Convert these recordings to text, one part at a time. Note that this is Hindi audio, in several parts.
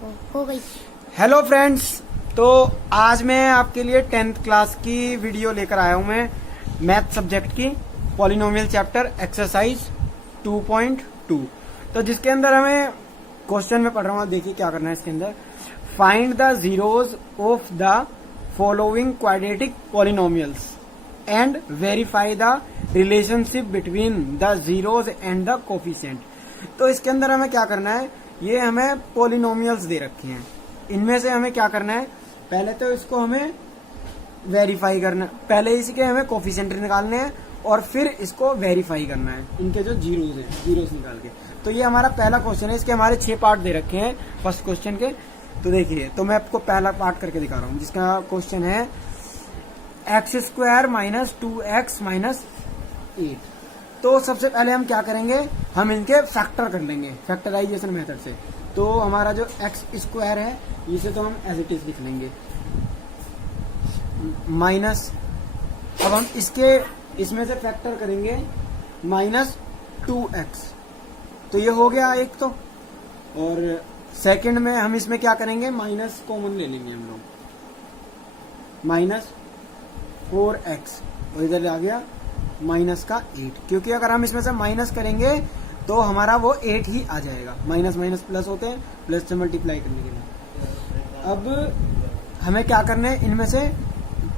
हो गई। हेलो फ्रेंड्स, तो आज मैं आपके लिए 10th क्लास की वीडियो लेकर आया हूं मैं मैथ सब्जेक्ट की पॉलिनोमियल चैप्टर एक्सरसाइज 2.2। तो जिसके अंदर हमें क्वेश्चन में पढ़ रहा हूं, देखिए क्या करना है इसके अंदर। Find the zeros of the following quadratic polynomials and verify the relationship between the zeros and the coefficient. तो इसके अंदर हमें क्या करना है, ये हमें पॉलिनोमियल्स दे रखे हैं, इनमें से हमें क्या करना है, पहले तो इसको हमें वेरीफाई करना, पहले इसके हमें कोफिशिएंट निकालने हैं और फिर इसको वेरीफाई करना है, इनके जो जीरोज हैं जीरोज निकाल के। तो ये हमारा पहला क्वेश्चन है, इसके हमारे 6 पार्ट दे रखे हैं फर्स्ट क्वेश्चन के। तो देखिए, तो मैं आपको पहला पार्ट करके दिखा रहा हूँ, जिसका क्वेश्चन है x² माइनस 2x माइनस 8। तो सबसे पहले हम क्या करेंगे, हम इनके फैक्टर कर लेंगे फैक्टराइजेशन मेथड से। तो हमारा जो x² है इसे तो हम एज इट इज लिख लेंगे माइनस, अब हम इसमें से फैक्टर करेंगे माइनस 2x, तो ये हो गया एक। तो और सेकंड में हम इसमें क्या करेंगे, माइनस कॉमन ले लेंगे हम लोग, माइनस 4x, और इधर आ गया माइनस का 8, क्योंकि अगर हम इसमें से माइनस करेंगे तो हमारा वो 8 ही आ जाएगा। माइनस माइनस प्लस होते हैं, प्लस से मल्टीप्लाई करने के लिए। अब हमें क्या करना है, इनमें से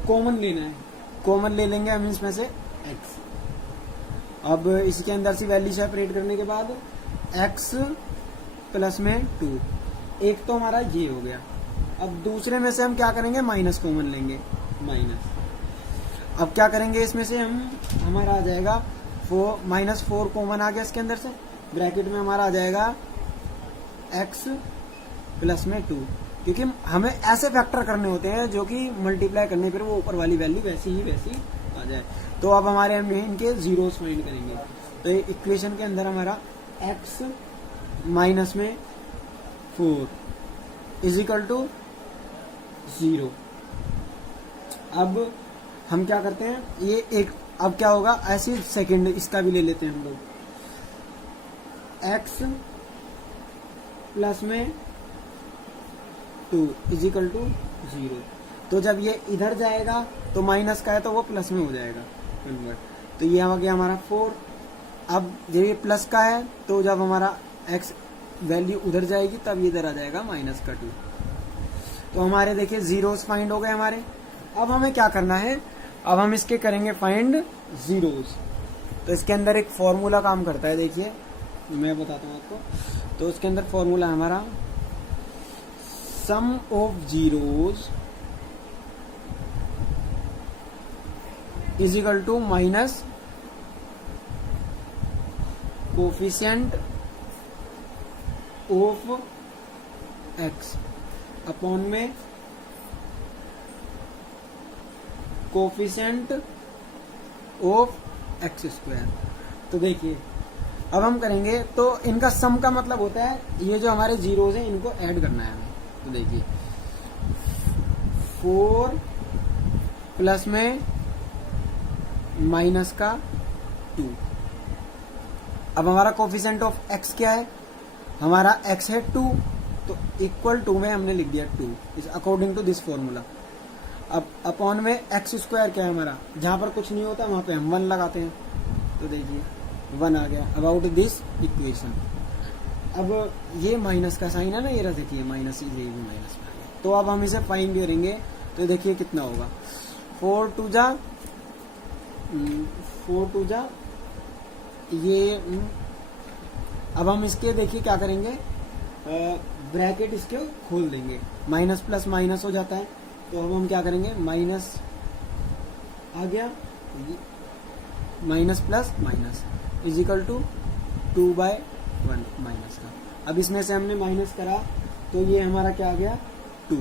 कॉमन लेना है, कॉमन ले लेंगे हम इसमें से x। अब इसके अंदर से वैल्यू सेपरेट करने के बाद x प्लस में 2, एक तो हमारा ये हो गया। अब दूसरे में से हम क्या करेंगे, माइनस कॉमन लेंगे, माइनस। अब क्या करेंगे, इसमें से हमारा आ जाएगा माइनस 4 कॉमन आ गया इसके अंदर से, ब्रैकेट में हमारा आ जाएगा x प्लस में 2, क्योंकि हमें ऐसे फैक्टर करने होते हैं जो कि मल्टीप्लाई करने पर वो ऊपर वाली वैल्यू वैसी आ जाए। तो अब हमारे हम इनके जीरोस फाइंड करेंगे। तो इक्वेशन के अंदर हमारा x माइनस में 4 इज इक्वल टू 0। अब हम क्या करते हैं, ये एक, अब क्या होगा, ऐसे सेकंड इसका भी ले लेते हैं हम लोग, x प्लस में 2 इज इक्वल टू 0। तो जब ये इधर जाएगा तो माइनस का है तो वो प्लस में हो जाएगा कन्वर्ट। तो ये आ गया हमारा 4। अब जब ये प्लस का है तो जब हमारा x वैल्यू उधर जाएगी तब ये इधर आ जाएगा माइनस का 2। तो हमारे देखिए जीरोस फाइंड हो गए हमारे। अब हमें क्या करना है, अब हम इसके करेंगे फाइंड जीरोस। तो इसके अंदर एक फॉर्मूला काम करता है, देखिए मैं बताता हूँ आपको। तो इसके अंदर फॉर्मूला है हमारा sum of zeros is equal to minus coefficient of x upon में कोफिशिएंट ऑफ x²। तो देखिए, अब हम करेंगे तो इनका सम का मतलब होता है ये जो हमारे जीरोज हैं इनको ऐड करना है हमें। तो देखिए 4 प्लस में माइनस का 2। अब हमारा कोफिशिएंट ऑफ x क्या है, हमारा x है 2, तो इक्वल टू में हमने लिख दिया 2 is according to this formula. अब अपॉन में x² क्या है हमारा, जहां पर कुछ नहीं होता वहां पे हम 1 लगाते हैं। तो देखिए 1 आ गया अबाउट दिस इक्वेशन। अब ये माइनस का साइन है ना, ये रहा देखिए माइनस, ये भी माइनस में आ गया। तो अब हम इसे फाइंड करेंगे, तो देखिए कितना होगा, 4 टू जा ये। अब हम इसके देखिए क्या करेंगे, ब्रैकेट इसके खोल देंगे, माइनस प्लस माइनस हो जाता है। तो अब हम क्या करेंगे, माइनस आ गया, minus plus minus is equal to 2/1 minus का। अब इसमें से हमने माइनस करा तो ये हमारा क्या आ गया 2।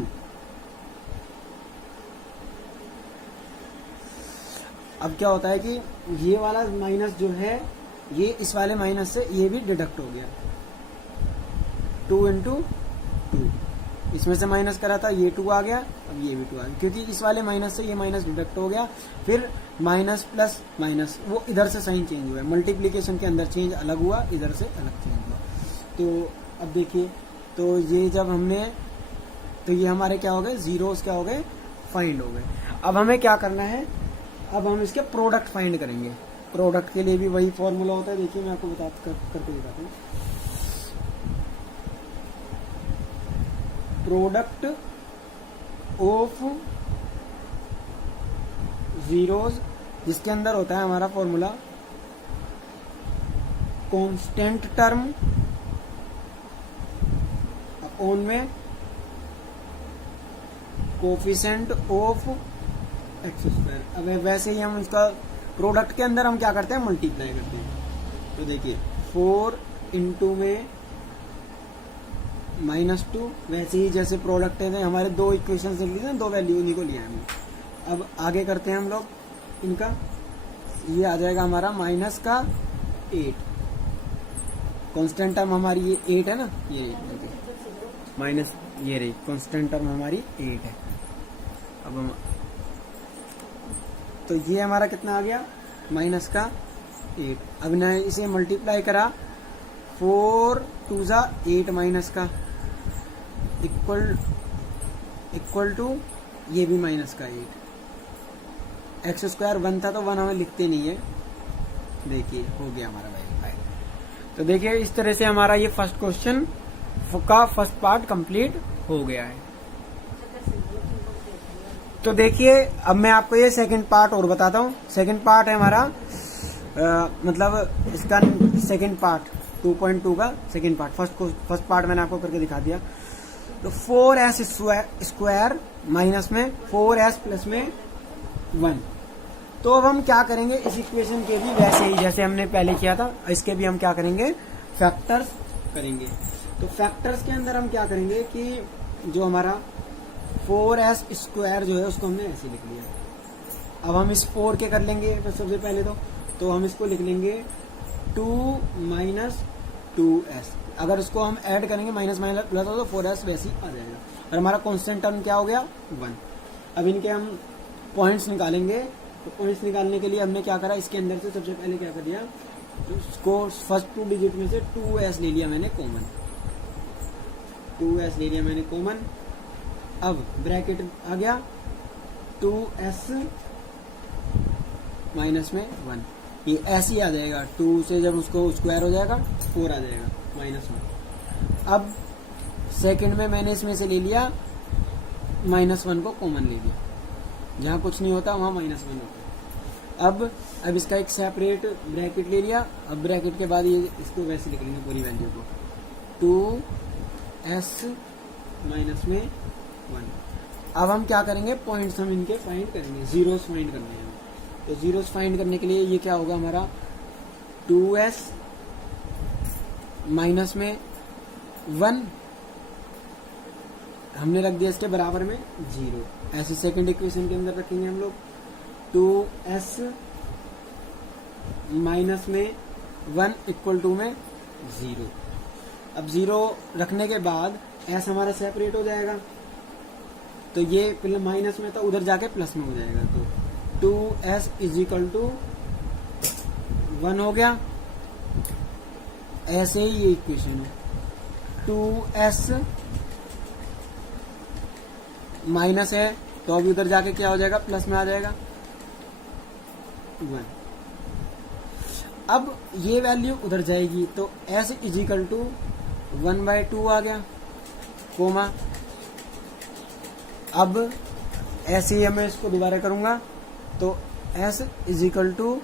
अब क्या होता है कि ये वाला माइनस जो है ये इस वाले माइनस से ये भी डिडक्ट हो गया, 2 इंटू 2, इसमें से माइनस करा था ये 2 आ गया, अब ये भी 2 आ गया, क्योंकि इस वाले माइनस से ये माइनस डिडक्ट हो गया। फिर माइनस प्लस माइनस, वो इधर से साइन चेंज हुआ है, मल्टीप्लीकेशन के अंदर चेंज अलग हुआ, इधर से अलग चेंज हुआ। तो अब देखिए तो ये जब हमने, तो ये हमारे क्या हो गए, जीरोस क्या हो गए, फाइंड हो गए। अब हमें क्या करना है, अब हम इसके प्रोडक्ट फाइंड करेंगे। प्रोडक्ट के लिए भी वही फॉर्मूला होता है, देखिए मैं आपको करके दिखाता हूँ। प्रोडक्ट ऑफ जीरोस, जिसके अंदर होता है हमारा फॉर्मूला कांस्टेंट टर्म अपॉन में कोफिशिएंट ऑफ एक्स स्क्वायर। अब वैसे ही हम उसका प्रोडक्ट के अंदर हम क्या करते हैं, मल्टीप्लाई करते हैं। तो देखिए 4 इंटू में -2, वैसे ही जैसे प्रोडक्ट है हमारे दो इक्वेशन लिख ली, दो वैल्यू उन्हीं को लिया हमने। अब आगे करते हैं हम लोग इनका, ये आ जाएगा हमारा माइनस का 8, कांस्टेंट टर्म हमारी ये 8 है ना, ये माइनस ये रही कांस्टेंट टर्म हमारी 8 है। अब हम, तो ये हमारा कितना आ गया, माइनस का 8। अब न इसे मल्टीप्लाई करा, 4 2 जा 8 माइनस का इक्वल टू ये भी माइनस का 8। एक्स स्क्वायर 1 था तो 1 हमें लिखते नहीं है, देखिए हो गया हमारा वेरीफाई। तो देखिए इस तरह से हमारा ये फर्स्ट क्वेश्चन का फर्स्ट पार्ट कंप्लीट हो गया है। तो देखिए अब मैं आपको ये सेकंड पार्ट और बताता हूँ। सेकंड पार्ट है हमारा मतलब इसका सेकंड पार्ट 2.2 का सेकंड पार्ट। फर्स्ट पार्ट मैंने आपको करके दिखा दिया। तो 4s स्क्वायर माइनस में 4s प्लस में 1। तो अब हम क्या करेंगे, इस इक्वेशन के भी वैसे ही जैसे हमने पहले किया था, इसके भी हम क्या करेंगे, फैक्टर्स करेंगे। तो फैक्टर्स के अंदर हम क्या करेंगे कि जो हमारा 4s स्क्वायर जो है उसको हमने ऐसे लिख लिया। अब हम इस 4 के कर लेंगे सबसे पहले तो हम इसको लिख लेंगे 2 माइनस 2s। अगर उसको हम ऐड करेंगे माइनस माइनस प्लस हो तो 4s वैसे ही आ जाएगा। और हमारा कांस्टेंट टर्म क्या हो गया, 1। अब इनके हम पॉइंट्स निकालेंगे। तो पॉइंट्स निकालने के लिए हमने क्या करा, इसके अंदर से सबसे पहले क्या कर दिया, तो इसको फर्स्ट 2 डिजिट में से 2s ले लिया मैंने कॉमन, 2s ले लिया मैंने कॉमन। अब ब्रैकेट आ गया 2s माइनस में 1, ये ऐसे ही आ जाएगा। 2 से जब उसको स्क्वायर हो जाएगा 4 आ जाएगा -1। अब सेकंड में मैंने इसमें से ले लिया -1 को कॉमन ले लिया, जहाँ कुछ नहीं होता वहाँ -1 होता है। अब इसका एक सेपरेट ब्रैकेट ले लिया। अब ब्रैकेट के बाद ये इसको वैसे लिख लेंगे पूरी वैल्यू को 2s माइनस में 1। अब हम क्या करेंगे, पॉइंट्स हम इनके फाइंड करेंगे, जीरोस फाइंड करने हैं। तो जीरोस फाइंड करने के लिए ये क्या होगा हमारा 2s माइनस में 1 हमने रख दिया इसके बराबर में 0। ऐसे सेकंड इक्वेशन के अंदर रखेंगे हम लोग 2s माइनस में 1 इक्वल टू में 0। अब 0 रखने के बाद s हमारा सेपरेट हो जाएगा, तो ये माइनस में था उधर जाके प्लस में हो जाएगा। तो 2s इज इक्वल टू 1 हो गया। ऐसे ही ये इक्वेशन है 2s माइनस है तो अभी उधर जाके क्या हो जाएगा, प्लस में आ जाएगा 1। अब ये वैल्यू उधर जाएगी तो s इज इक्वल टू 1/2 आ गया कोमा। अब ऐसे ही मैं इसको दोबारा करूंगा तो s इज इक्वल टू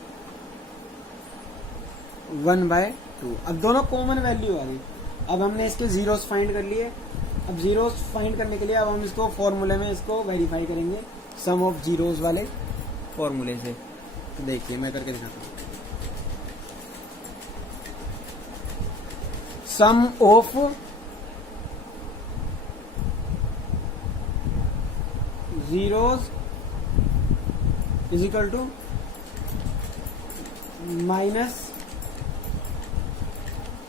1/2। अब दोनों कॉमन वैल्यू आ गई। अब हमने इसके जीरोस फाइंड कर लिए। अब जीरोस फाइंड करने के लिए अब हम इसको फॉर्मूले में इसको वेरीफाई करेंगे सम ऑफ जीरोस वाले फॉर्मूले से। तो देखिए मैं करके दिखाता हूँ। Sum of zeros is equal to minus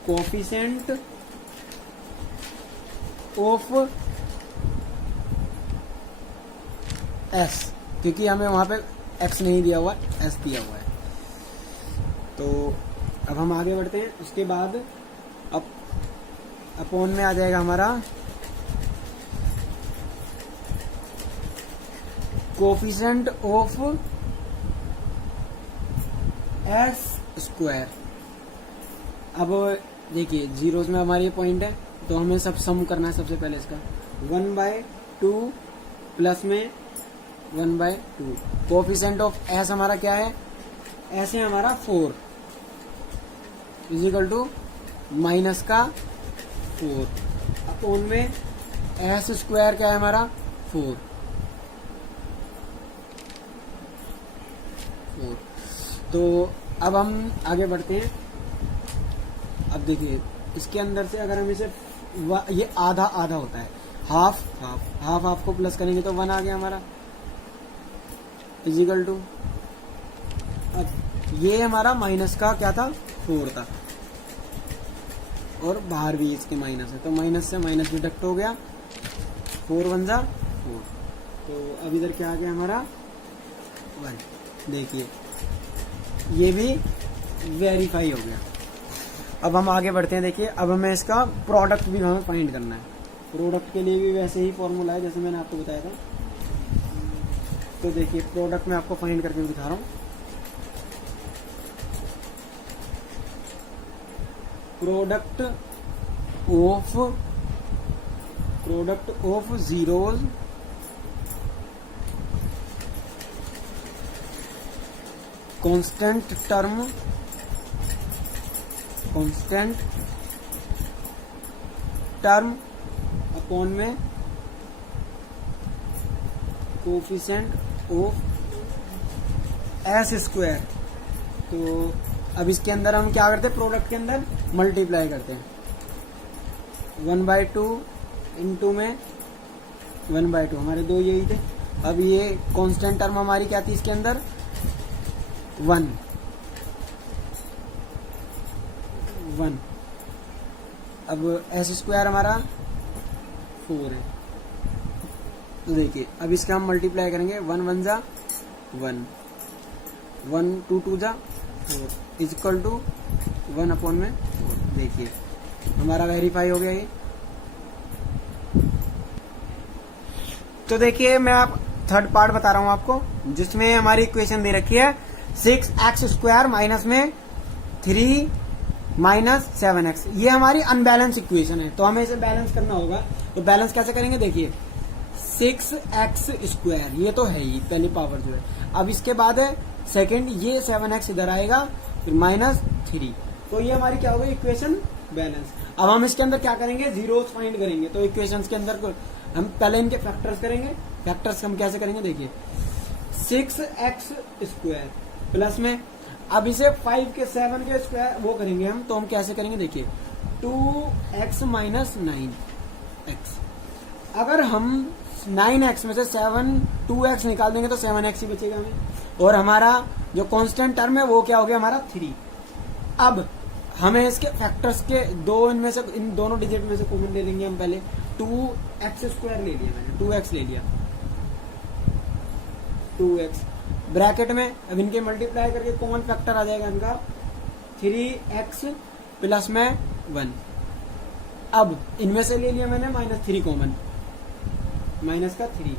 coefficient of s, क्योंकि हमें वहां पे x नहीं दिया हुआ, s दिया हुआ है। तो अब हम आगे बढ़ते हैं। उसके बाद अब अपॉन में आ जाएगा हमारा कोफिशिएंट ऑफ एस स्क्वायर। अब देखिए जीरोस में हमारे ये पॉइंट है, तो हमें सब सम करना है सबसे पहले इसका। 1/2 प्लस में 1/2। कोफिशिएंट ऑफ एस हमारा क्या है, एस है हमारा 4 इजिकल टू माइनस का 4 अपॉन में एस स्क्वायर क्या है हमारा 4। तो अब हम आगे बढ़ते हैं। अब देखिए इसके अंदर से अगर हम इसे ये आधा आधा होता है, हाफ हाफ हाफ हाफ को प्लस करेंगे तो 1 आ गया हमारा इजिकल टू। अब ये हमारा माइनस का क्या था 4 था, और बाहर भी इसके माइनस है, तो माइनस से माइनस डिडक्ट हो गया, 4 1 जा 4। तो अब इधर क्या आ गया हमारा 1। देखिए ये भी वेरीफाई हो गया। अब हम आगे बढ़ते हैं। देखिए अब हमें इसका प्रोडक्ट भी हमें फाइंड करना है। प्रोडक्ट के लिए भी वैसे ही फॉर्मूला है जैसे मैंने आपको बताया था। तो देखिए प्रोडक्ट में आपको फाइंड करके दिखा रहा हूँ। Product of zeros constant term upon में कोफिशिएंट ऑफ एस स्क्वायर। तो अब इसके अंदर हम क्या करते हैं, प्रोडक्ट के अंदर मल्टीप्लाई करते हैं। 1/2 इंटू में 1/2 हमारे दो यही थे। अब ये कांस्टेंट टर्म हमारी क्या थी इसके अंदर 1। अब एस स्क्वायर हमारा 4 है। तो देखिए अब इसका हम मल्टीप्लाई करेंगे। 1 1 जा 1, 1 2 2 जा 4 इजक्वल टू 1 अपॉन में 4। देखिए हमारा वेरीफाई हो गया ये। तो देखिए मैं आप थर्ड पार्ट बता रहा हूं आपको, जिसमें हमारी इक्वेशन दे रखी है 6x² माइनस में 3 माइनस 7x। ये हमारी अनबैलेंस इक्वेशन है, तो हमें इसे बैलेंस करना होगा। तो बैलेंस कैसे करेंगे, देखिए 6x² ये तो है ही पहली पावर जो है। अब इसके बाद है सेकंड, ये 7x इधर आएगा, फिर माइनस 3। तो ये हमारी क्या होगी इक्वेशन बैलेंस। अब हम इसके अंदर क्या करेंगे, जीरोस फाइंड करेंगे। तो इक्वेशन के अंदर हम पहले इनके फैक्टर्स करेंगे। फैक्टर्स हम कैसे करेंगे, देखिए 6x² प्लस में, अब इसे 5 के 7 के स्क्वायर वो करेंगे हम, तो हम कैसे करेंगे, देखिए 2x माइनस 9x। अगर हम 9x में से 2x निकाल देंगे तो 7x ही बचेगा हमें, और हमारा जो कांस्टेंट टर्म है वो क्या हो गया हमारा 3। अब हमें इसके फैक्टर्स के इनमें से इन दोनों डिजिट में से कॉमन ले लेंगे हम। पहले 2x² ले लिया मैंने, 2x ले लिया, 2x ब्रैकेट में। अब इनके मल्टीप्लाई करके कॉमन फैक्टर आ जाएगा इनका 3x प्लस में 1। अब इनमें से ले लिया मैंने -3 कॉमन, माइनस का 3।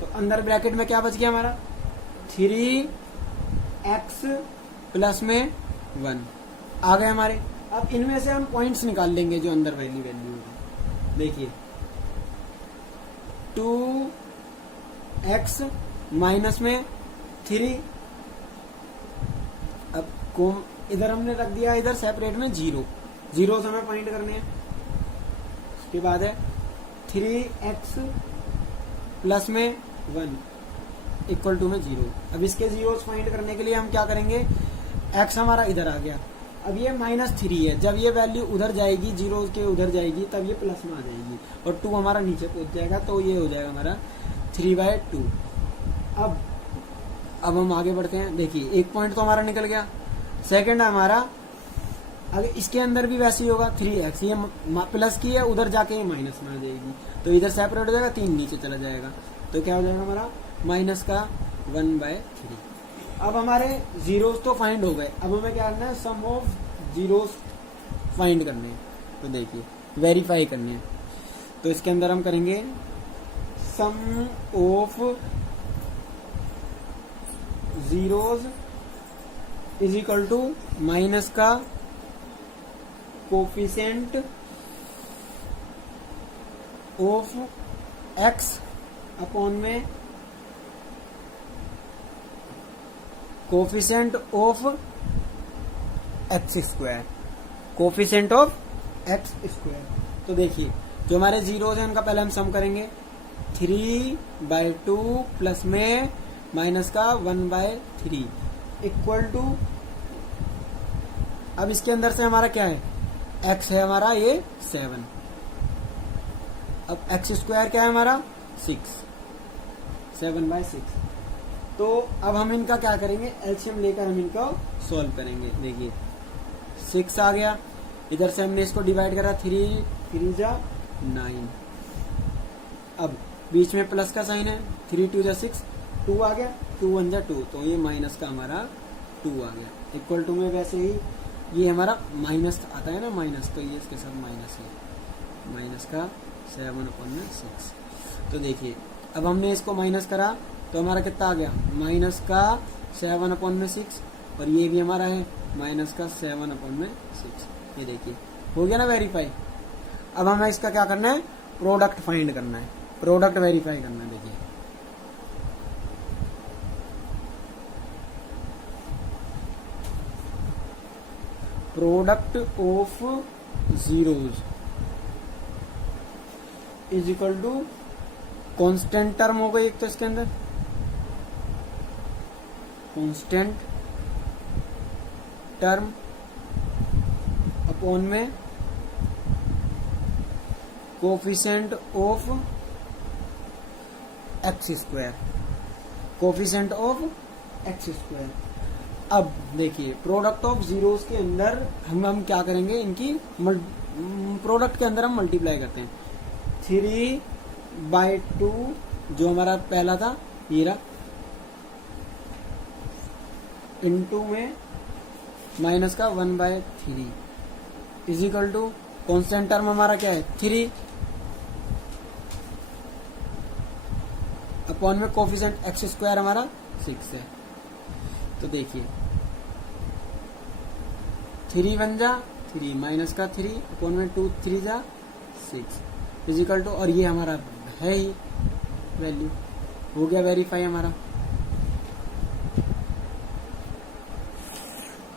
तो अंदर ब्रैकेट में क्या बच गया हमारा 3x प्लस में 1 आ गए हमारे। अब इनमें से हम पॉइंट्स निकाल लेंगे जो अंदर वैल्यू होगी। देखिए 2x माइनस में 3। अब इधर हमने रख दिया, इधर सेपरेट में 0 हमें फाइंड करने हैं। उसके बाद है 3x प्लस में 1 इक्वल टू में 0। अब इसके जीरोस फाइंड करने के लिए हम क्या करेंगे, x हमारा इधर आ गया। अब ये -3 है, जब ये वैल्यू उधर जाएगी, 0 के उधर जाएगी, तब ये प्लस में आ जाएगी, और 2 हमारा नीचे पहुंच जाएगा। तो ये हो जाएगा हमारा 3/2। अब हम आगे बढ़ते हैं। देखिए एक पॉइंट तो हमारा निकल गया। सेकंड हमारा, अगर इसके अंदर भी वैसे ही होगा 3x, ये प्लस की है, उधर जाके ये माइनस में आ जाएगी, तो इधर सेपरेट हो जाएगा, 3 नीचे चला जाएगा। तो क्या हो जाएगा हमारा माइनस का 1/3। अब हमारे जीरोस तो फाइंड हो गए। अब हमें क्या करना है, सम ऑफ जीरोस फाइंड करने हैं। तो देखिए वेरीफाई करनी है। तो इसके अंदर हम करेंगे sum of zeros is equal to minus का कोफिशिएंट ऑफ एक्स अपॉन में coefficient of x square, coefficient of x square. तो देखिए जो हमारे जीरोज हैं उनका पहले हम सम करेंगे 3/2 प्लस में माइनस का 1/3 इक्वल टू, अब इसके अंदर से हमारा क्या है, x है हमारा ये 7, अब एक्स स्क्वायर क्या है हमारा 6, 7/6। तो अब हम इनका क्या करेंगे, एलसीएम लेकर हम इनका सॉल्व करेंगे। देखिए 6 आ गया, इधर से हमने इसको डिवाइड करा 3 जा 9, अब बीच में प्लस का साइन है, 3 2 जा 6, 2 आ गया, 2 1 जा 2, तो ये माइनस का हमारा 2 आ गया। इक्वल टू में वैसे ही ये हमारा माइनस आता है ना, माइनस, तो ये इसके साथ माइनस है, माइनस का 7/6। तो देखिए अब हमने इसको माइनस करा तो हमारा कितना आ गया, माइनस का 7/6, और ये भी हमारा है माइनस का 7/6। ये देखिए हो गया ना वेरीफाई। अब हमें इसका क्या करना है, प्रोडक्ट फाइंड करना है, प्रोडक्ट वेरीफाई करना है। देखिए product of zeros is equal to constant term हो गई एक तो इसके अंदर, कांस्टेंट टर्म अपॉन में coefficient of x square, coefficient of x square. अब देखिए प्रोडक्ट ऑफ जीरोस के अंदर हम क्या करेंगे, इनकी प्रोडक्ट के अंदर हम मल्टीप्लाई करते हैं। 3/2 जो हमारा पहला था ये रहा, इनटू में माइनस का 1/3 is equal to constant term हमारा क्या है 3 अपॉन में कोफिशिएंट एक्स स्क्वायर हमारा 6 है। तो देखिए 3 1 जा 3 माइनस का 3 अपॉन में 2 3 जा 6 फिजिकल टू, और ये हमारा है ही वैल्यू, हो गया वेरीफाई हमारा।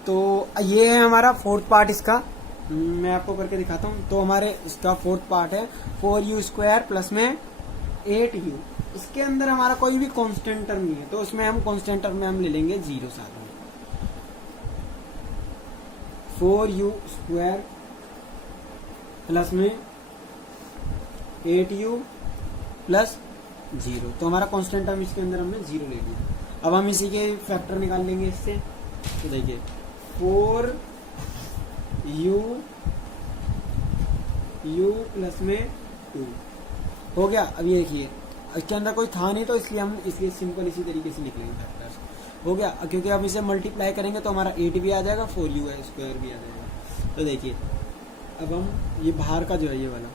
तो ये है हमारा फोर्थ पार्ट इसका, मैं आपको करके दिखाता हूँ। तो हमारे इसका फोर्थ पार्ट है 4u² प्लस में 8u। इसके अंदर हमारा कोई भी कांस्टेंट टर्म नहीं है, तो उसमें हम कांस्टेंट टर्म में हम ले लेंगे 0 साथ में। 4u² प्लस में 8u प्लस 0, तो हमारा कांस्टेंट टर्म इसके अंदर हमने 0 ले लिया। अब हम इसी के फैक्टर निकाल लेंगे इससे। तो देखिए 4u प्लस में 2 हो गया। अब ये देखिए इसके अंदर कोई था नहीं, तो इसलिए सिंपल इसी तरीके से निकलेंगे फैक्टर्स, हो गया। क्योंकि अब इसे मल्टीप्लाई करेंगे तो हमारा 8 भी आ जाएगा, 4u² भी आ जाएगा। तो देखिए अब हम ये बाहर का जो है ये वाला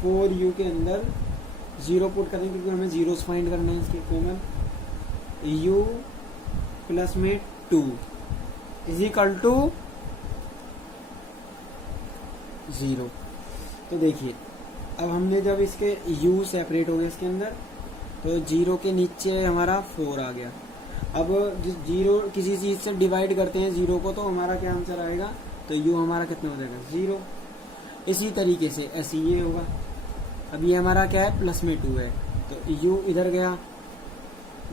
4u के अंदर 0 पुट करेंगे, क्योंकि हमें जीरोस फाइंड करना है इसके कॉमन। u प्लस में 2 इज इक्वल टू 0। तो देखिए अब हमने जब इसके u सेपरेट हो गए इसके अंदर, तो 0 के नीचे हमारा 4 आ गया। अब जिस 0 किसी चीज से डिवाइड करते हैं 0 को, तो हमारा क्या आंसर आएगा, तो u हमारा कितना हो जाएगा 0। इसी तरीके से ऐसे ये होगा। अब ये हमारा क्या है प्लस में 2 है, तो u इधर गया,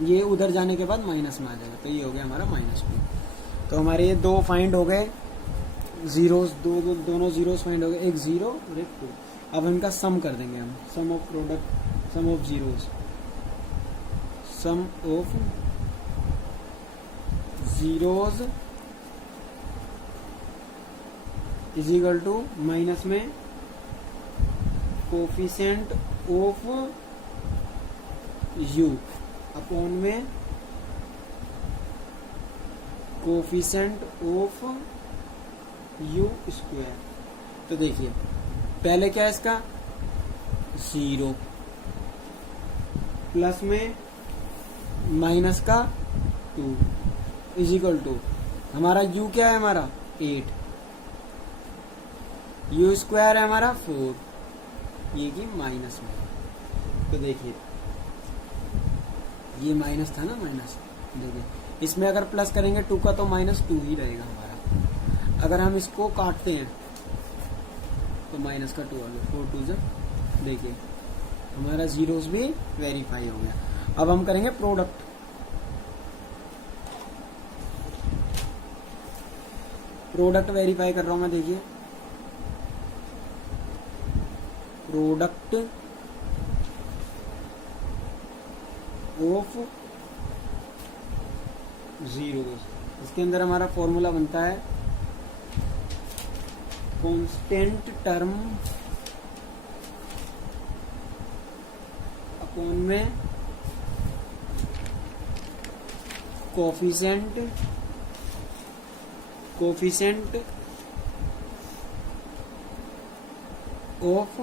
ये उधर जाने के बाद माइनस में आ जाएगा, तो ये हो गया हमारा -2। तो हमारे ये 2 फाइंड हो गए जीरोस, दोनों जीरोस फाइंड हो गए, एक 0 और एक 2। अब इनका सम कर देंगे हम, sum of product, sum of zeros, sum of zeros is equal to minus में कोफिशिएंट ऑफ u अपॉन में कोफिशिएंट ऑफ u²। तो देखिए पहले क्या है इसका 0 प्लस में माइनस का 2 इजिकल टू हमारा u क्या है हमारा 8, u स्क्वायर है हमारा 4, ये की माइनस में। तो देखिए ये माइनस था ना, माइनस, देखिए इसमें अगर प्लस करेंगे 2 का तो -2 ही रहेगा हमारा। अगर हम इसको काटते हैं तो माइनस का 2 आ गया, 4 2 देखिए हमारा जीरोस भी वेरीफाई हो गया। अब हम करेंगे प्रोडक्ट। प्रोडक्ट वेरीफाई कर रहा हूं मैं, देखिए प्रोडक्ट ऑफ जीरोस, इसके अंदर हमारा फॉर्मूला बनता है कांस्टेंट टर्म अपॉन में कोफिशिएंट ऑफ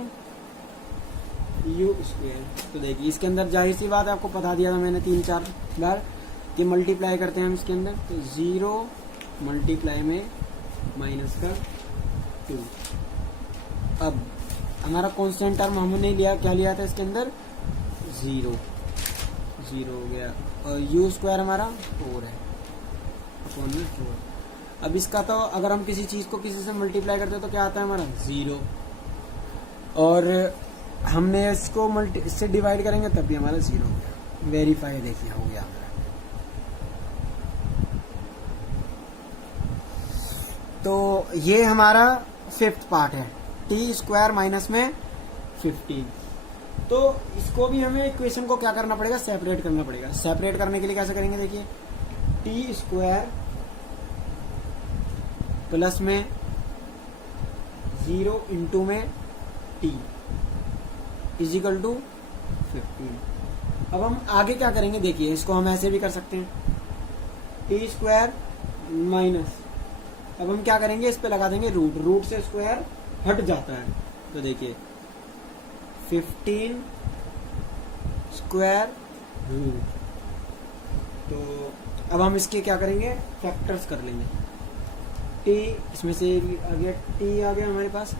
यू स्क्वायर। तो देखिए इसके अंदर जाहिर सी बात है, आपको बता दिया था मैंने 3-4 बार कि मल्टीप्लाई करते हैं हम इसके अंदर, तो 0 मल्टीप्लाई में माइनस का 2। अब हमारा कांस्टेंट टर्म हमने लिया, क्या लिया था इसके अंदर 0 हो गया, और यू स्क्वायर हमारा 4 है अपॉन में 4। अब इसका तो अगर हम किसी चीज को किसी से मल्टीप्लाई करते हैं तो क्या आता है हमारा 0, और हमने इसको इससे डिवाइड करेंगे तब भी हमारा 0 हो गया। वेरीफाई देखिए हो गया हमारा। तो ये हमारा 5th पार्ट है, टी स्क्वायर माइनस में 15। तो इसको भी हमें इक्वेशन को क्या करना पड़ेगा, सेपरेट करना पड़ेगा। सेपरेट करने के लिए कैसे करेंगे, देखिए टी स्क्वायर प्लस में 0 इंटू में टी इजिकल टू 15। अब हम आगे क्या करेंगे, देखिए इसको हम ऐसे भी कर सकते हैं, टी स्क्वायर माइनस, अब हम क्या करेंगे, इस पे लगा देंगे रूट से स्क्वायर हट जाता है। तो देखिए 15 स्क्वायर रूट। तो अब हम इसके क्या करेंगे, फैक्टर्स कर लेंगे। टी इसमें से आ गया, टी आ गया हमारे पास,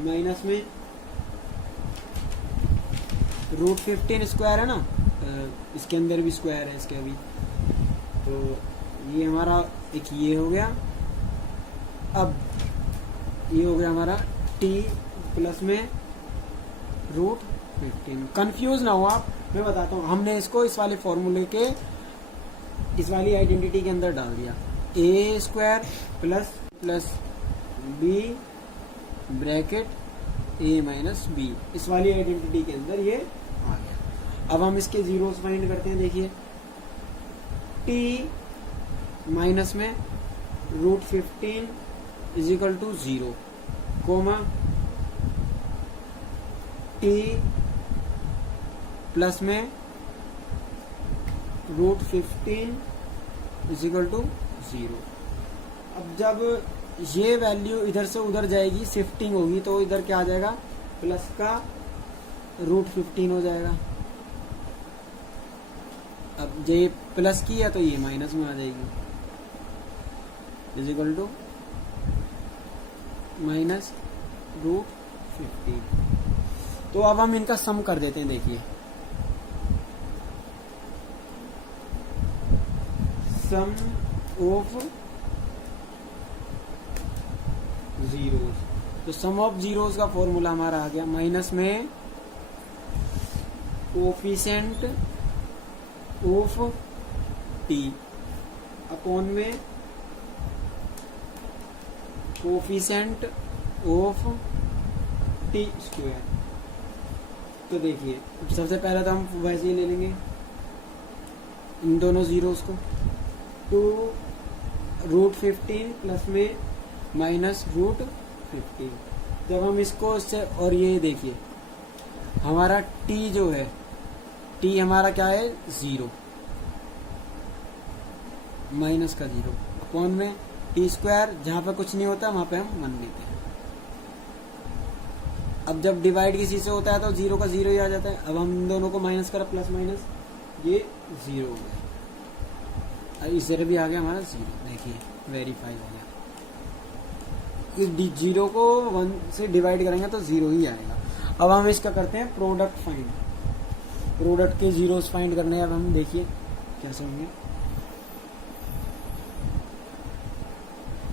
माइनस में रूट 15 स्क्वायर है ना, इसके अंदर भी स्क्वायर है इसके अभी, तो ये हमारा एक ये हो गया। अब ये हो गया हमारा टी प्लस में रूट 15। कंफ्यूज ना हो आप, मैं बताता हूँ। हमने इसको इस वाले फॉर्मूले के, इस वाली आइडेंटिटी के अंदर डाल दिया, ए स्क्वायर प्लस बी ब्रैकेट ए माइनस बी, इस वाली आइडेंटिटी के अंदर ये आ गया। अब हम इसके जीरोस फाइंड करते हैं। देखिए टी माइनस में रूट 15 इजिकल टू 0, कोमा टी प्लस में रूट 15 इजिकल टू 0। अब जब ये वैल्यू इधर से उधर जाएगी, शिफ्टिंग होगी, तो इधर क्या आ जाएगा, प्लस का रूट 15 हो जाएगा। अब ये प्लस की है तो ये माइनस में आ जाएगी, इजिकल टू माइनस रूट 15। तो अब हम इनका सम कर देते हैं। देखिए सम ऑफ जीरोस, तो सम ऑफ जीरोस का फॉर्मूला हमारा आ गया, माइनस में कोफिशिएंट ऑफ टी अपॉन में कोफिशिएंट ऑफ टी स्क्वायर। तो देखिए सबसे पहले तो हम वैसे ही ले लेंगे इन दोनों जीरोस को, 2 रूट 15 प्लस में माइनस रूट 15। जब हम इसको इससे, और ये देखिए हमारा टी जो है, टी हमारा क्या है 0, माइनस का 0 अपॉन में टी स्क्वायर, जहां पे कुछ नहीं होता वहां पे हम 1 लेते हैं। अब जब डिवाइड किसी से होता है तो 0 का 0 ही आ जाता है। अब हम इन दोनों को माइनस करा, प्लस माइनस ये 0 हो गया। अब इस तरह भी आ गया हमारा 0, देखिए वेरीफाई हो गया। इस 0 को 1 से डिवाइड करेंगे तो 0 ही आएगा। अब हम इसका करते हैं प्रोडक्ट फाइंड। प्रोडक्ट के जीरोस फाइंड करने हैं। अब हम देखिए कैसे होंगे।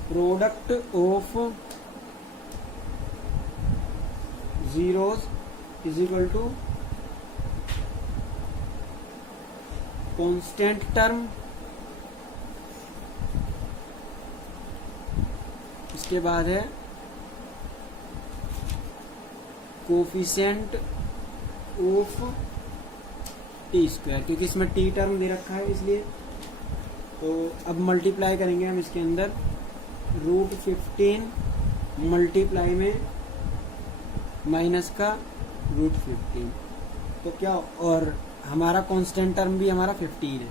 Product of zeros is equal to constant term, इसके बाद है कोफिशिएंट ऑफ टी स्क्वायर, क्योंकि इसमें टी टर्म दे रखा है इसलिए। तो अब मल्टीप्लाई करेंगे हम इसके अंदर √15 मल्टीप्लाई में माइनस का √15, तो क्या, और हमारा कांस्टेंट टर्म भी हमारा 15 है।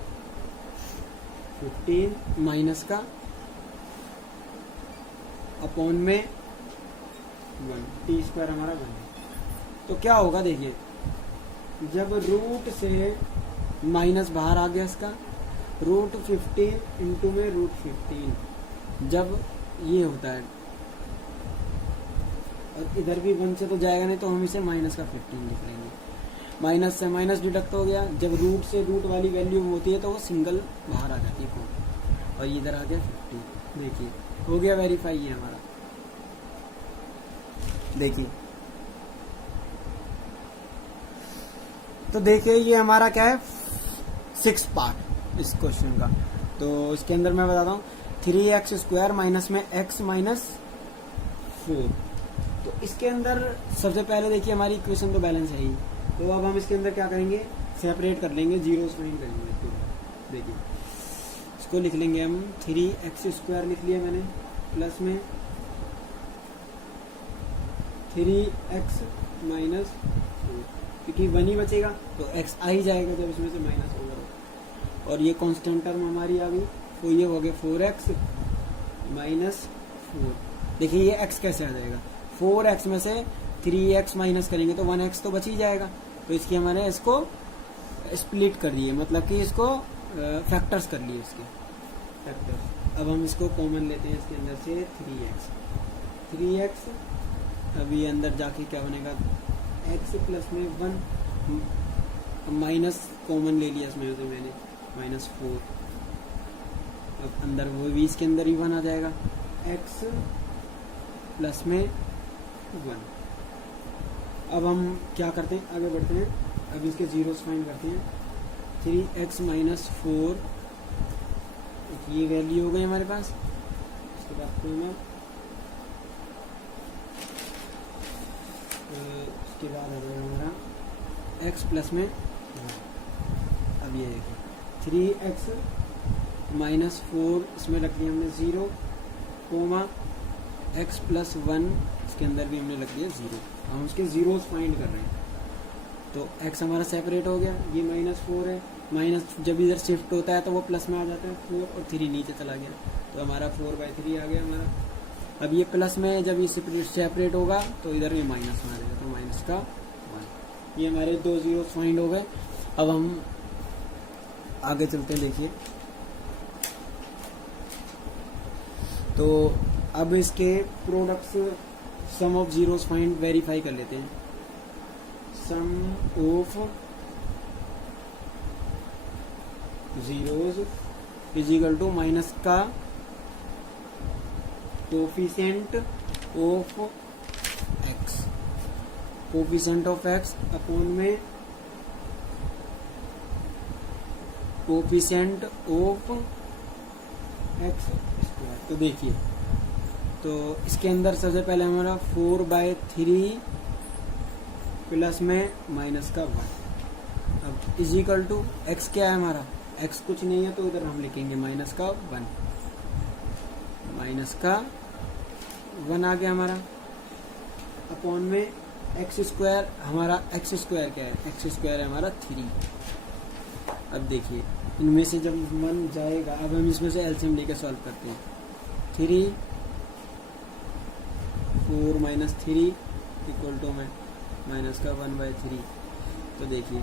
15 माइनस का अपॉन में 1, टी स्क्वायर हमारा 1 है। तो क्या होगा देखिए, जब रूट से माइनस बाहर आ गया इसका, √15 इंटू में √15 जब ये होता है, और इधर भी 1 से तो जाएगा नहीं, तो हम इसे माइनस का 15 लिख लेंगे। माइनस से माइनस डिडक्ट हो गया। जब रूट से रूट वाली वैल्यू होती है तो वो सिंगल बाहर आ जाती है कौन, और इधर आ गया 15। देखिए हो गया वेरीफाई ये हमारा। देखिए तो देखिए ये हमारा क्या है, 6 पार्ट इस क्वेश्चन का। तो इसके अंदर मैं बताता हूँ 3x² माइनस में x माइनस 4। तो इसके अंदर सबसे पहले देखिए हमारी इक्वेशन तो बैलेंस है ही। तो अब हम इसके अंदर क्या करेंगे, सेपरेट कर लेंगे, जीरोस फाइंड करेंगे इसको। देखिए इसको लिख लेंगे हम 3x² लिख लिया मैंने, प्लस में 3x माइनस 4, क्योंकि 1 ही बचेगा तो x आ ही जाएगा जब इसमें से माइनस होगा। और ये कांस्टेंट टर्म हमारी आ गई, तो ये हो गया 4x माइनस 4। देखिए ये x कैसे आ जाएगा, 4x में से 3x माइनस करेंगे तो 1x तो बच ही जाएगा। तो इसकी हमने इसको स्प्लिट कर दिए, मतलब कि इसको फैक्टर्स कर लिए इसके फैक्टर्स। अब हम इसको कॉमन लेते हैं इसके अंदर से 3x। अब ये अंदर जाके क्या बनेगा, x प्लस में 1 माइनस कॉमन ले लिया इसमें से मैंने, -4। अब अंदर वो भी इसके अंदर ही 1 आ जाएगा, x प्लस में 1। अब हम क्या करते हैं, आगे बढ़ते हैं। अब इसके जीरोस फाइंड करते हैं। 3x माइनस 4 ये वैल्यू हो गई हमारे पास। इसके बाद उसके बाद आ जाएगा हमारा x प्लस में 1। अब ये देखिए 3x माइनस 4 इसमें रख लिया हमने 0, कोमा x प्लस 1 इसके अंदर भी हमने रख दिया 0। हम उसके जीरोस फाइंड कर रहे हैं। तो x हमारा सेपरेट हो गया, ये -4 है, माइनस जब इधर शिफ्ट होता है तो वो प्लस में आ जाता है, 4 और 3 नीचे चला गया, तो हमारा 4/3 आ गया हमारा। अब ये प्लस में जब ये सेपरेट होगा तो इधर भी माइनस में आ जाएगा, तो माइनस का 1। ये हमारे 2 जीरोस फाइंड हो गए। अब हम आगे चलते हैं। देखिए तो अब इसके products sum of zeros find verify कर लेते हैं। Sum of zeros is equal to minus का coefficient of x, coefficient of x upon में कोफिशिएंट ऑफ x स्क्वायर। तो देखिए तो इसके अंदर सबसे पहले हमारा 4/3 प्लस में माइनस का 1। अब इज इक्वल टू x क्या है हमारा, x कुछ नहीं है तो इधर हम लिखेंगे माइनस का 1, माइनस का 1 आ गया हमारा, अपॉन में x स्क्वायर। हमारा x स्क्वायर क्या है, x स्क्वायर है हमारा 3। अब देखिए इनमें से जब 1 जाएगा, अब हम इसमें से एलसीएम लेके सॉल्व करते हैं। 3 4 - 3 इक्वल टू में माइनस का 1/3। तो देखिए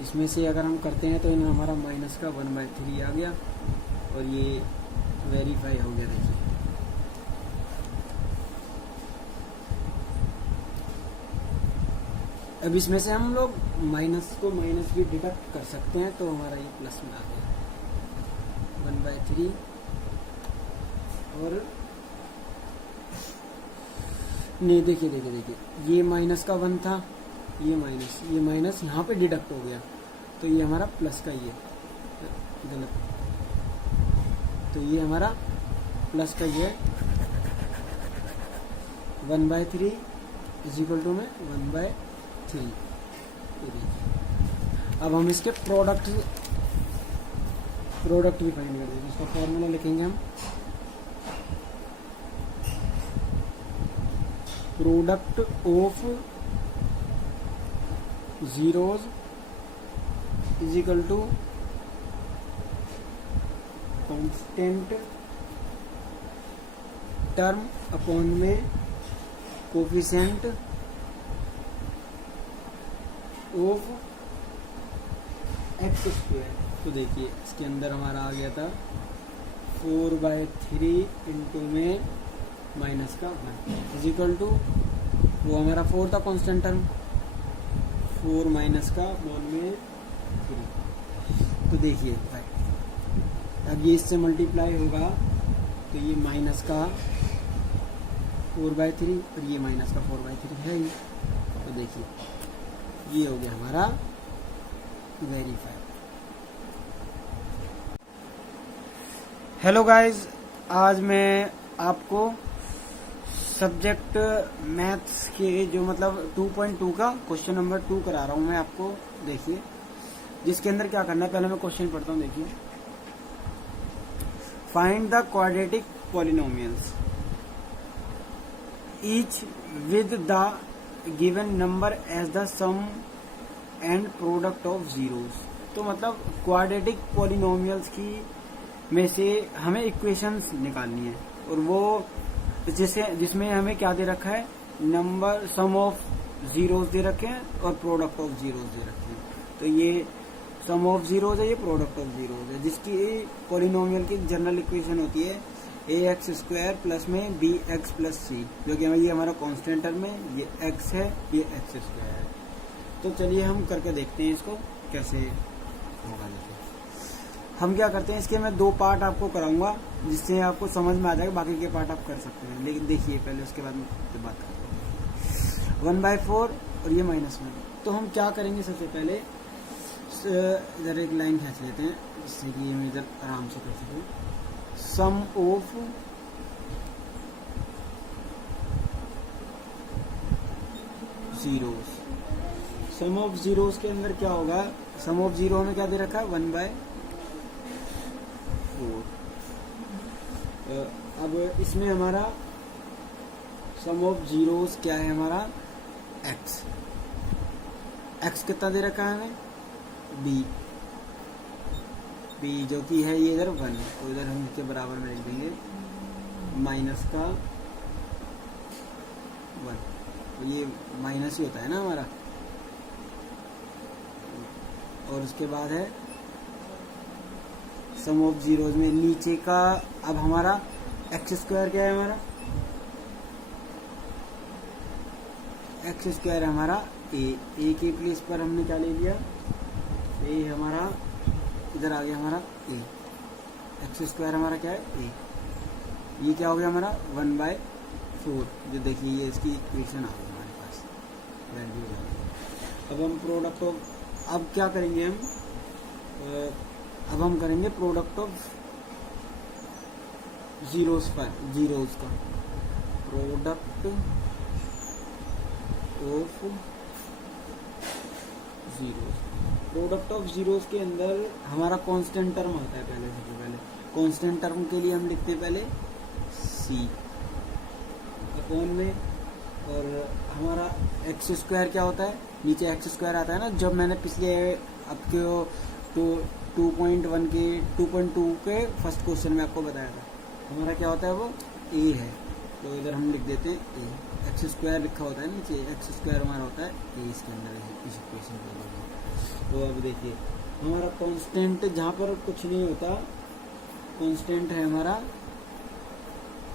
इसमें से अगर हम करते हैं तो इन हमारा माइनस का 1/3 आ गया और ये वेरीफाई हो गया। देखिए अब इसमें से हम लोग माइनस को माइनस भी डिडक्ट कर सकते हैं, तो हमारा ये प्लस में आ गया 1/3। और नहीं देखिए देखिए देखिए ये माइनस का 1 था, ये माइनस यहाँ पे डिडक्ट हो गया, तो ये हमारा प्लस का ही है, गलत। तो ये हमारा प्लस का ही है 1/3 इज इक्वल टू में 1/3। अब हम इसके प्रोडक्ट भी फाइंड कर देंगे। इसका फॉर्मूला लिखेंगे हम, product of zeros is equal to constant term upon में कोफिशिएंट ऑफ एक्स स्क्वायर। तो देखिए इसके अंदर हमारा आ गया था 4/3 इंटू में माइनस का 1 इज इक्वल टू, वो हमारा 4 था कांस्टेंट टर्म, 4 माइनस का 1 में 3। तो देखिए भाई अब ये इससे मल्टीप्लाई होगा तो ये माइनस का 4/3 और ये माइनस का 4/3 है ही। तो देखिए ये हो गया हमारा वेरीफाई। हेलो गाइस, आज मैं आपको सब्जेक्ट मैथ्स के जो मतलब 2.2 का क्वेश्चन नंबर 2 करा रहा हूं मैं आपको। देखिए जिसके अंदर क्या करना है, पहले मैं क्वेश्चन पढ़ता हूं। देखिए, find the quadratic polynomials each with the given number as the sum and product of zeros. तो मतलब क्वाड्रेटिक पॉलिनोमियल्स की में से हमें इक्वेशंस निकालनी है, और वो जिसमें हमें क्या दे रखा है, नंबर सम ऑफ जीरोस दे रखे हैं और प्रोडक्ट ऑफ जीरोस दे रखे हैं। तो ये सम ऑफ जीरोस है, ये प्रोडक्ट ऑफ जीरोस है, जिसकी पॉलिनोमियल की जनरल इक्वेशन होती है ax² प्लस में bx प्लस c, जो कि ये हमारा कांस्टेंट टर्म है, ये x है, ये x² है। तो चलिए हम करके देखते हैं इसको कैसे होगा। हम क्या करते हैं, इसके मैं 2 पार्ट आपको कराऊंगा जिससे आपको समझ में आ जाएगा, बाकी के पार्ट आप कर सकते हैं। लेकिन देखिए पहले उसके बाद में बात करते हैं 1/4 और ये -1। तो हम क्या करेंगे, सबसे पहले इधर एक लाइन खींच लेते हैं जिससे कि हम इधर आराम से कर सकें। Sum of zeros, sum of zeros के अंदर क्या होगा, सम ऑफ जीरो में क्या दे रखा है 1/4। अब इसमें हमारा सम ऑफ जीरोस क्या है, हमारा x कितना दे रखा है हमें, b जो कि है ये इधर 1, तो इधर हम इसके बराबर में लिख देंगे माइनस का 1। तो ये माइनस ही होता है ना हमारा। और उसके बाद है सम ऑफ जीरोज में नीचे का, अब हमारा x² क्या है, हमारा x² हमारा a के प्लेस पर हमने क्या ले लिया, a हमारा इधर आ गया हमारा a, x² हमारा क्या है a, ये क्या हो गया हमारा 1/4। जो देखिए ये इसकी इक्वेशन आ गई हमारे पास, वैल्यू आ गई। अब हम प्रोडक्ट ऑफ, अब क्या करेंगे हम, अब हम करेंगे प्रोडक्ट ऑफ जीरोस का, product of zeros. Product of zeros के अंदर हमारा कांस्टेंट टर्म आता है। सबसे पहले कांस्टेंट टर्म के लिए हम लिखते हैं पहले c अपॉन में, और हमारा x² क्या होता है, नीचे x² आता है ना। जब मैंने पिछले आपके 2.1 के 2.2 के फर्स्ट क्वेश्चन में आपको बताया था, हमारा क्या होता है वो a है, तो इधर हम लिख देते हैं ए, एक्स स्क्वायर लिखा होता है नीचे, एक्स स्क्वायर हमारा होता है ए इसके अंदर इस इक्वेशन के लिए। तो अब देखिए हमारा कांस्टेंट जहाँ पर कुछ नहीं होता, कांस्टेंट है हमारा,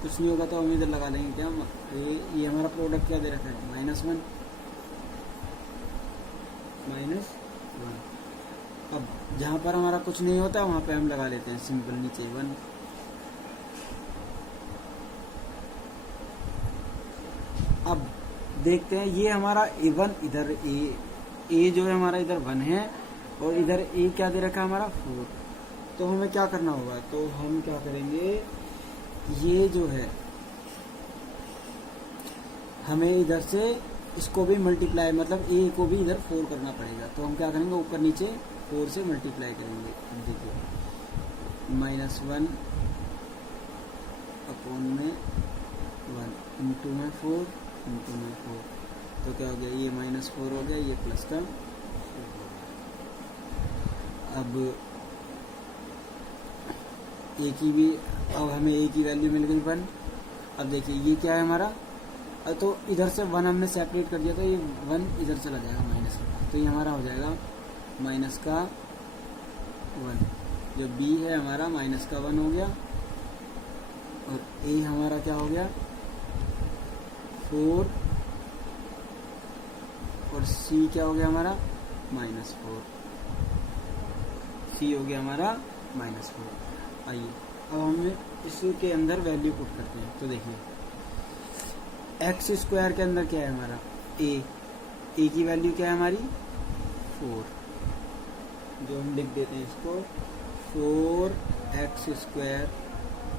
कुछ नहीं होगा तो हम इधर लगा लेंगे क्या, ये हमारा प्रोडक्ट क्या दे रखा है, -1 -1। अब जहाँ पर हमारा कुछ नहीं होता वहाँ पे हम लगा लेते हैं सिंपल नीचे 1। अब देखते हैं ये हमारा A1 इधर ए जो है हमारा इधर 1 है और इधर ए क्या दे रखा है हमारा 4। तो हमें क्या करना होगा, तो हम क्या करेंगे, ये जो है हमें इधर से इसको भी मल्टीप्लाई, मतलब ए को भी इधर 4 करना पड़ेगा। तो हम क्या करेंगे, ऊपर नीचे 4 से मल्टीप्लाई करेंगे। अब देखिए -1 अपॉन में 1 इंटू में 4 इंटू में 4, तो क्या हो गया, ये -4 हो गया, ये प्लस का 4 हो गया। अब ए की भी, अब हमें ए की वैल्यू मिल गई 1। अब देखिए ये क्या है हमारा, तो इधर से 1 हमने सेपरेट कर दिया, तो ये 1 इधर चला जाएगा माइनस का, तो ये हमारा हो जाएगा माइनस का 1। जो बी है हमारा माइनस का 1 हो गया और ए हमारा क्या हो गया 4 और सी क्या हो गया हमारा -4, सी हो गया हमारा -4। आइए अब हम इसके अंदर वैल्यू पुट करते हैं। तो देखिए एक्स स्क्वायर के अंदर क्या है हमारा ए की वैल्यू क्या है हमारी 4, जो हम लिख देते हैं इसको 4x स्क्वायर।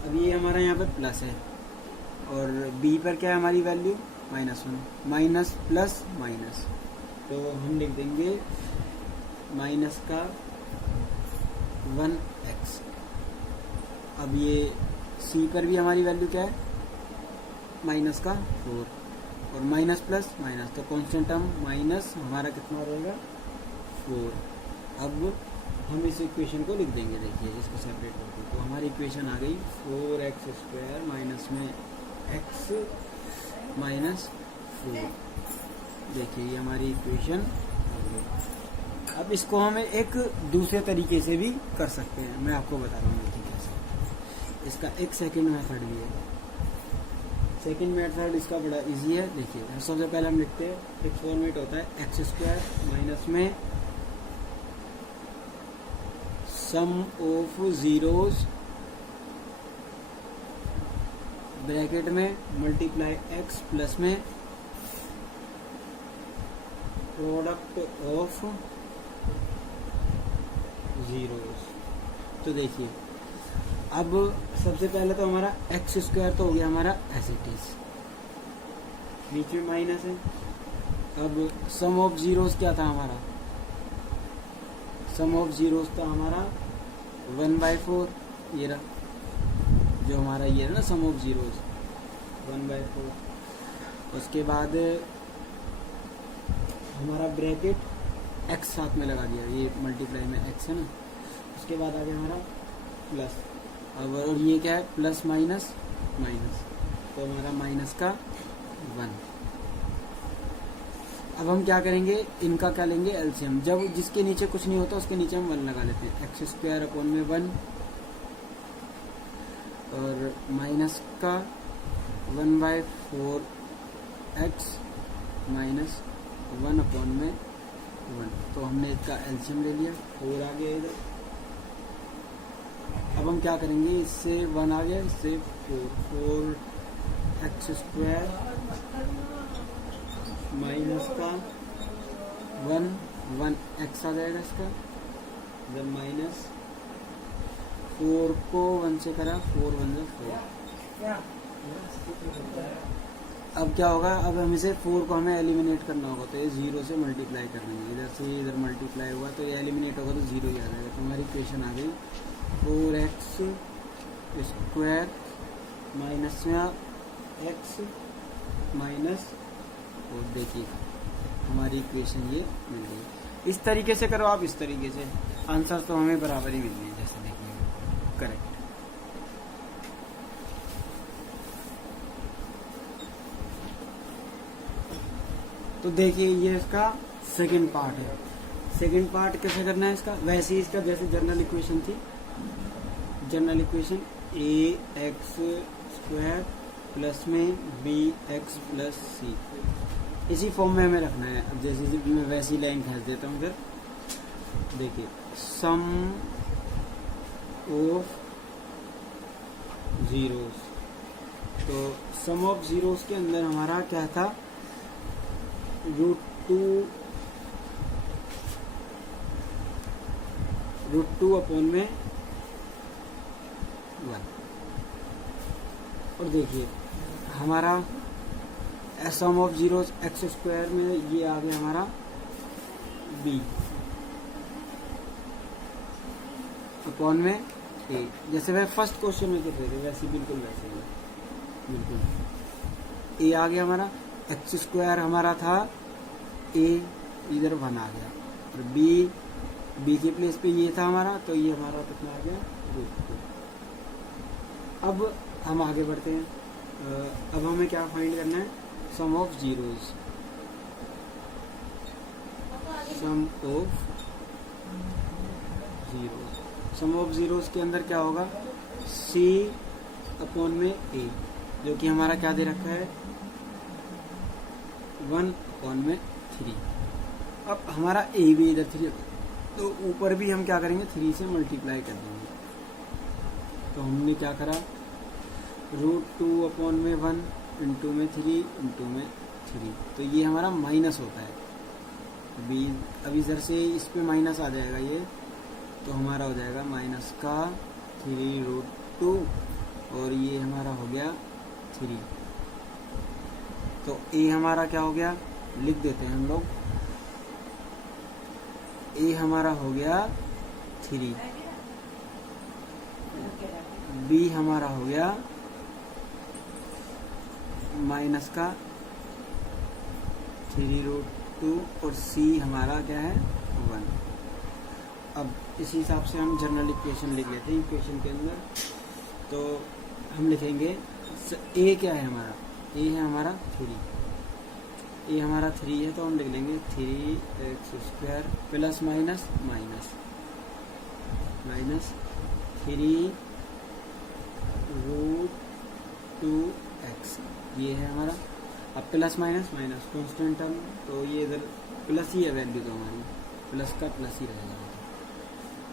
अब ये हमारा यहाँ पर प्लस है और बी पर क्या है हमारी वैल्यू -1, माइनस प्लस माइनस, तो हम लिख देंगे माइनस का 1x। अब ये सी पर भी हमारी वैल्यू क्या है माइनस का 4 और माइनस प्लस माइनस, तो कांस्टेंट टर्म माइनस हमारा कितना रहेगा 4। अब हम इस इक्वेशन को लिख देंगे, देखिए इसको सेपरेट करके, तो हमारी इक्वेशन आ गई 4x स्क्वायर माइनस में x माइनस 4। देखिए ये हमारी इक्वेशन आ गई। अब इसको हम एक दूसरे तरीके से भी कर सकते हैं, मैं आपको बता रहा हूँ देखिए कैसे। इसका एक सेकंड मेथड भी है, सेकंड मेथड इसका बड़ा इजी है। देखिए सबसे पहले हम लिखते हैं, एक फॉर्मेट होता है एक्स स्क्वायर माइनस में सम ऑफ जीरोस ब्रैकेट में मल्टीप्लाई एक्स प्लस में प्रोडक्ट ऑफ जीरोस। तो देखिए अब सबसे पहले तो हमारा एक्स स्क्वायर तो हो गया हमारा एज इट इज, बीच में माइनस है। अब सम ऑफ जीरोस क्या था हमारा, सम ऑफ जीरोस था हमारा 1/4, ये रहा जो हमारा ये है ना सम ऑफ जीरोस 1/4। उसके बाद हमारा ब्रैकेट एक्स साथ में लगा दिया, ये मल्टीप्लाई में एक्स है ना। उसके बाद आ गया हमारा प्लस, अब और ये क्या है प्लस माइनस माइनस, तो हमारा माइनस का 1। अब हम क्या करेंगे, इनका क्या लेंगे एलसीएम, जब जिसके नीचे कुछ नहीं होता उसके नीचे हम 1 लगा लेते हैं। एक्स स्क्वायर अपॉन में 1 और माइनस का 1/4 एक्स माइनस 1 अपॉन में 1, तो हमने इसका एलसीएम ले लिया, 4 आ गया इधर। अब हम क्या करेंगे, इससे 1 आ गया, इससे 4 एक्स स्क्वायर माइनस का 1 एक्स आ जाएगा इसका, इधर माइनस 4 को 1 से करा 4 1 4। अब क्या होगा, अब हम इसे 4 को हमें एलिमिनेट करना होगा, तो ये 0 से मल्टीप्लाई कर देंगे, इधर से इधर मल्टीप्लाई हुआ तो ये एलिमिनेट होगा तो 0 ही आ जाएगा। तो हमारी इक्वेशन आ गई 4x स्क्वायर माइनस में x माइनस, और देखिए हमारी इक्वेशन ये मिल गई। इस तरीके से करो आप, इस तरीके से आंसर तो हमें बराबर ही मिल गए, जैसे देखिए करेक्ट। तो देखिए ये इसका सेकंड पार्ट है। सेकंड पार्ट कैसे करना है इसका, वैसे ही इसका जैसे जनरल इक्वेशन थी, जनरल इक्वेशन ए एक्स स्क्वायर प्लस में बी एक्स प्लस सी, इसी फॉर्म में हमें रखना है। अब जैसे मैं वैसी लाइन खींच देता हूँ। फिर देखिए सम ऑफ जीरोस, तो सम ऑफ जीरोस के अंदर हमारा क्या था, √2 अपॉन में 1। और देखिए हमारा sum of zeros x square में ये आ गया हमारा बी अपॉन में ए, जैसे वह फर्स्ट क्वेश्चन में कर रहे थे वैसे बिल्कुल वैसे ही, बिल्कुल ए आ गया हमारा, एक्स स्क्वायर हमारा था ए, इधर 1 आ गया, और बी के प्लेस पे ये था हमारा, तो ये हमारा कितना आ गया √2। अब हम आगे बढ़ते हैं। अब हमें क्या फाइंड करना है, sum of zeros, sum of zeros, sum of zeros के अंदर क्या होगा, सी अपॉन में ए, जो कि हमारा क्या दे रखा है 1 अपॉन में 3। अब हमारा ए भी इधर 3, तो ऊपर भी हम क्या करेंगे 3 से मल्टीप्लाई कर देंगे। तो हमने क्या करा, √2 अपॉन में 1 इंटू में 3 इंटू में 3, तो ये हमारा माइनस होता है। अब इधर से इस पे माइनस आ जाएगा ये, तो हमारा हो जाएगा माइनस का 3√2, और ये हमारा हो गया 3। तो ए हमारा क्या हो गया, लिख देते हैं हम लोग, ए हमारा हो गया 3, बी हमारा हो गया माइनस का 3√2, और सी हमारा क्या है 1। अब इस हिसाब से हम जनरल इक्वेशन लिख लेते हैं। इक्वेशन के अंदर तो हम लिखेंगे ए क्या है हमारा, ए है हमारा 3, ए हमारा 3 है, तो हम लिख लेंगे 3x square plus minus minus minus 3√2x, ये है हमारा। अब plus minus minus constant term, तो ये इधर प्लस ही है वैल्यू, तो हमारी प्लस का प्लस ही रहेगा,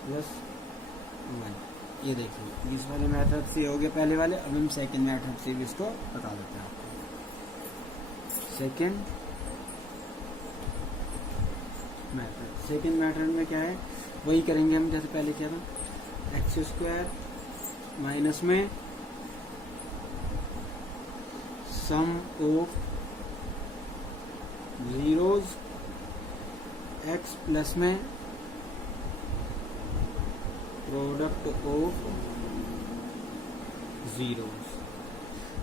प्लस 1। ये देखिए इस वाले मेथड से हो गया पहले वाले। अब हम सेकंड मेथड से भी इसको बता देते हैं आपको। सेकंड मेथड में क्या है, वही करेंगे हम जैसे पहले किया था, एक्स स्क्वायर माइनस में सम ऑफ जीरोज एक्स प्लस में प्रोडक्ट ऑफ जीरोस।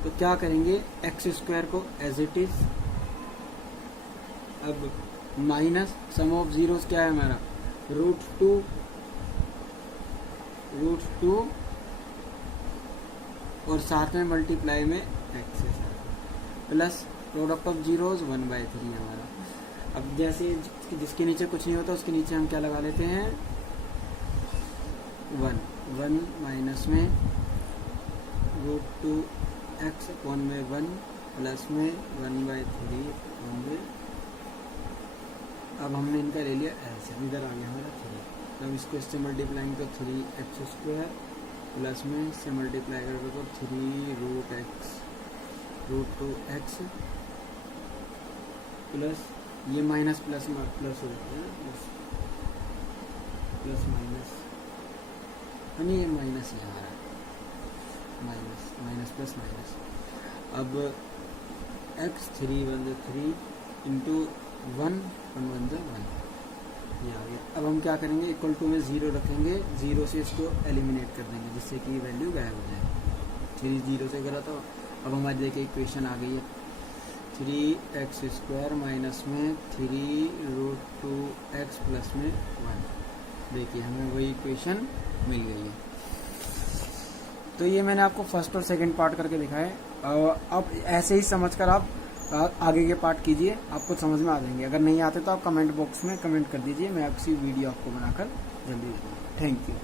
तो क्या करेंगे, एक्स स्क्वायर को एज इट इज, अब माइनस सम ऑफ जीरोस क्या है हमारा √2 और साथ में मल्टीप्लाई में एक्स के साथ, प्लस प्रोडक्ट ऑफ जीरोस 1/3 हमारा। अब जैसे जिसके नीचे कुछ नहीं होता उसके नीचे हम क्या लगा लेते हैं 1 माइनस में √2x अपॉन में 1 प्लस में 1/3 होंगे। अब हमने इनका ले लिया ऐसे, इधर आ गया हमारा 3, तो इसको इससे मल्टीप्लाइंग तो 3x स्क्वायर प्लस में इससे मल्टीप्लाई करोगे तो 3√2x प्लस ये माइनस प्लस प्लस हो जाता है, प्लस माइनस, यानी ये माइनस ही हमारा माइनस प्लस माइनस। अब x 3 1 3 इंटू 1 1 1 ये आ गया। अब हम क्या करेंगे, इक्वल टू में 0 रखेंगे, 0 से इसको एलिमिनेट कर देंगे जिससे कि वैल्यू गायब हो जाए। 3 0 से करा तो अब हमारी देखिए इक्वेशन आ गई है 3x स्क्वायर माइनस में 3√2x प्लस में 1। देखिए हमें वही इक्वेशन मिल गई है। तो ये मैंने आपको फर्स्ट और सेकंड पार्ट करके दिखाया। अब ऐसे ही समझकर आप आगे के पार्ट कीजिए, आपको समझ में आ जाएंगे। अगर नहीं आते तो आप कमेंट बॉक्स में कमेंट कर दीजिए, मैं आपकी वीडियो आपको बनाकर जल्दी दूंगा। Thank you.